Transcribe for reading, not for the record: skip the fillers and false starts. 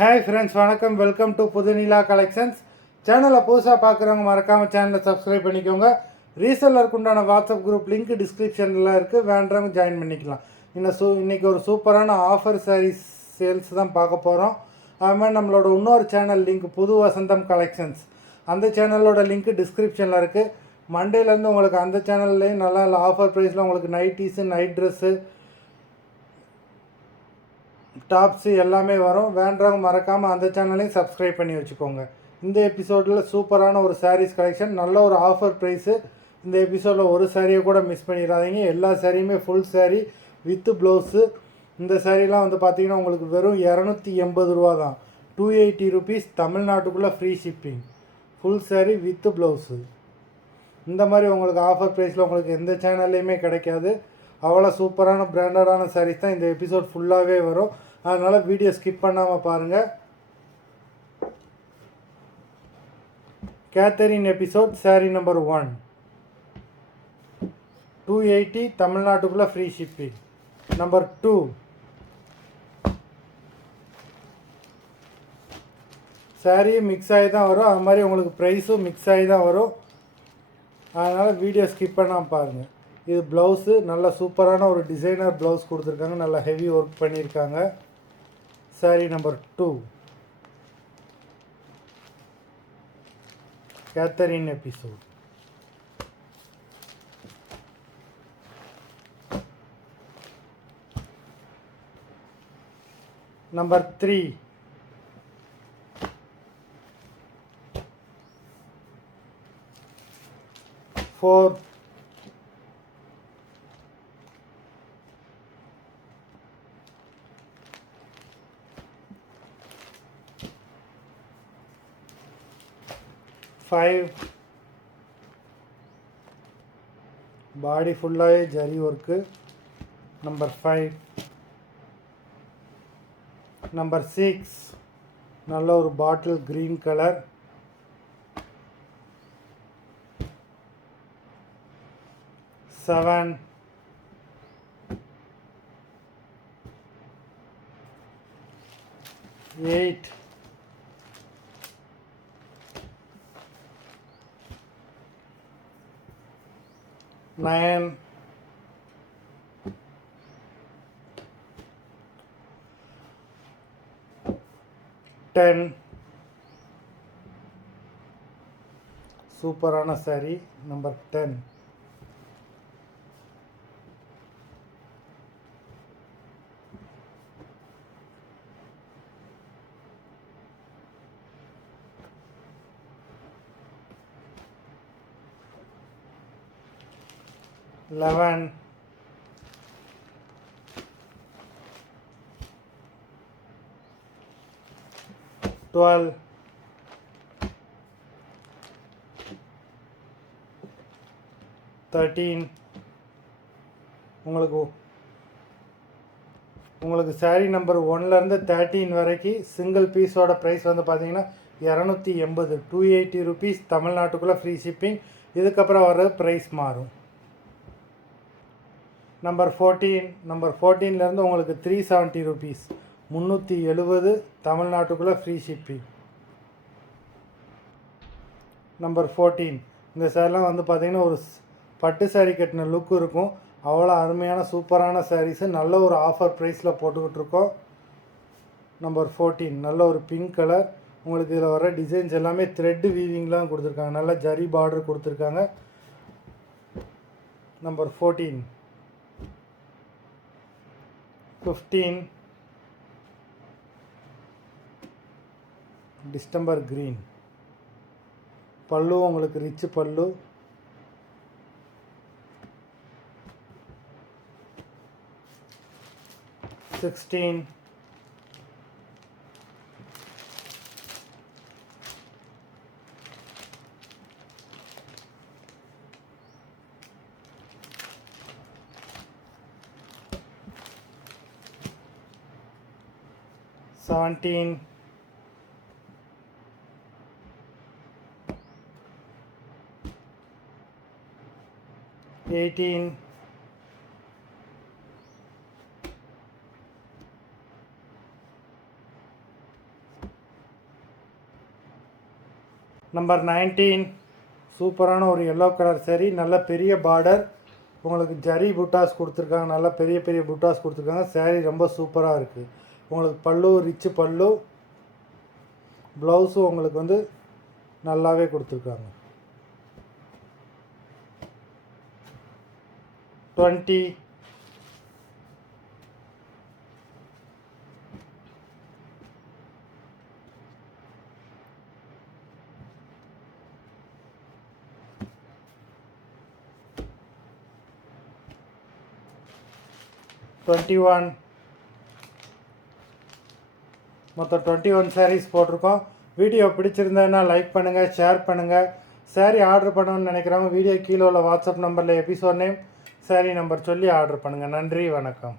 Hi friends, வணக்கம். Welcome to Puthunila collections. சேனலை புதுசாக பார்க்குறவங்க மறக்காமல் சேனலை சப்ஸ்கிரைப் பண்ணிக்கோங்க. ரீசெல்லருக்கு உண்டான வாட்ஸ்அப் குரூப் லிங்க் டிஸ்கிரிப்ஷனில் இருக்குது, வேண்டவங்க ஜாயின் பண்ணிக்கலாம். இன்றைக்கி ஒரு சூப்பரான ஆஃபர் சாரீஸ் சேல்ஸ் தான் பார்க்க போகிறோம். அது மாதிரி நம்மளோட இன்னொரு சேனல் லிங்க் புது வசந்தம் கலெக்ஷன்ஸ், அந்த சேனலோட லிங்க் டிஸ்கிரிப்ஷனில் இருக்குது. மண்டேலேருந்து உங்களுக்கு அந்த சேனல்லேயும் நல்லா ஆஃபர் ப்ரைஸில் உங்களுக்கு நைட்டீஸு, நைட் ட்ரெஸ்ஸு, டாப்ஸு எல்லாமே வரும். வேண்டவங்க மறக்காமல் அந்த சேனலையும் சப்ஸ்கிரைப் பண்ணி வச்சுக்கோங்க. இந்த எபிசோடில் சூப்பரான ஒரு சாரீஸ் கலெக்ஷன், நல்ல ஒரு ஆஃபர் ப்ரைஸு. இந்த எபிசோடில் ஒரு சாரியை கூட மிஸ் பண்ணிடாதீங்க. எல்லா சாரியுமே ஃபுல் சாரீ வித்து ப்ளவுஸு. இந்த சாரீலாம் வந்து பார்த்திங்கன்னா உங்களுக்கு வெறும் 280 ரூபா தான். 280 ருபீஸ், தமிழ்நாட்டுக்குள்ளே free shipping. Full sari with blouse. இந்த மாதிரி உங்களுக்கு ஆஃபர் ப்ரைஸில் உங்களுக்கு எந்த சேனல்லையுமே கிடைக்காது. அவ்வளோ சூப்பரான பிராண்டடான சாரீஸ் தான் இந்த எபிசோட் ஃபுல்லாகவே வரும். அதனால் வீடியோ ஸ்கிப் பண்ணாமல் பாருங்கள். கேத்தரின் எபிசோட் சாரீ நம்பர் 1, 280, தமிழ்நாட்டுக்குள்ளே ஃப்ரீ ஷிப்பிங். நம்பர் 2, சாரியும் மிக்ஸ் ஆகி தான் வரும். அது மாதிரி உங்களுக்கு ப்ரைஸும் மிக்ஸ் ஆகி தான் வரும். அதனால் வீடியோ ஸ்கிப் பண்ணாமல் பாருங்கள். இது ப்ளவுஸு, நல்ல சூப்பரான ஒரு டிசைனர் ப்ளவுஸ் கொடுத்துருக்காங்க. நல்லா ஹெவி ஒர்க் பண்ணியிருக்காங்க. Sari number 2, Catherine episode. Number 3, four, five, body ஃபுல்லாகவே ஜரி ஒர்க்கு. நம்பர் 5, நம்பர் 6, நல்ல ஒரு பாட்டில் க்ரீன் கலர். 7, 8, 9, 10. சூப்பரான சாரீ நம்பர் 10. Eleven, 12, 13. உங்களுக்கு சாரீ நம்பர் 1லேருந்து 13 வரைக்கும் சிங்கிள் பீஸோட ப்ரைஸ் வந்து பார்த்தீங்கன்னா 280, 280 ருபீஸ், தமிழ்நாட்டுக்குள்ளே ஃப்ரீ ஷிப்பிங். இதுக்கப்புறம் வர ப்ரைஸ் மாறும். நம்பர் 14லேருந்து உங்களுக்கு 370 ருபீஸ், 370, தமிழ்நாட்டுக்குள்ளே ஃப்ரீ ஷிப்பிங். நம்பர் 14, இந்த சாரீலாம் வந்து பார்த்திங்கன்னா ஒரு பட்டு சாரீ கட்டின லுக் இருக்கும். அவ்வளோ அருமையான சூப்பரான சாரீஸு, நல்ல ஒரு ஆஃபர் ப்ரைஸில் போட்டுக்கிட்டு இருக்கோம். நம்பர் 14, நல்ல ஒரு பிங்க் கலர். உங்களுக்கு இதில் வர டிசைன்ஸ் எல்லாமே த்ரெட்டு வீவிங்லாம் கொடுத்துருக்காங்க. நல்லா ஜரி பார்டர் கொடுத்துருக்காங்க. Number 14, 15, distemper green. பல்லு உங்களுக்கு ரிச் பல்லு. 16, 17, 18, 19, நம்பர் 19 சூப்பரான ஒரு எல்லோ கலர் saree, நல்ல பெரிய பார்டர், உங்களுக்கு ஜரி புட்டாஸ் கொடுத்துருக்காங்க, நல்ல பெரிய பெரிய புட்டாஸ் கொடுத்துருக்காங்க. saree ரொம்ப சூப்பராக இருக்குது. உங்களுக்கு பல்லு ரிச்சு பல்லு, ப்ளவுஸும் உங்களுக்கு வந்து நல்லாவே கொடுத்துருக்காங்க. 20 21 மொத்தம் 21 sarees போட்டிருக்கோம். வீடியோ பிடிச்சிருந்ததுன்னா லைக் பண்ணுங்கள், ஷேர் பண்ணுங்கள். saree ஆர்டர் பண்ணணும்னு நினைக்கிறவங்க வீடியோ கீழே உள்ள வாட்ஸ்அப் நம்பரில் எபிசோட் நேம், saree நம்பர் சொல்லி ஆர்டர் பண்ணுங்கள். நன்றி, வணக்கம்.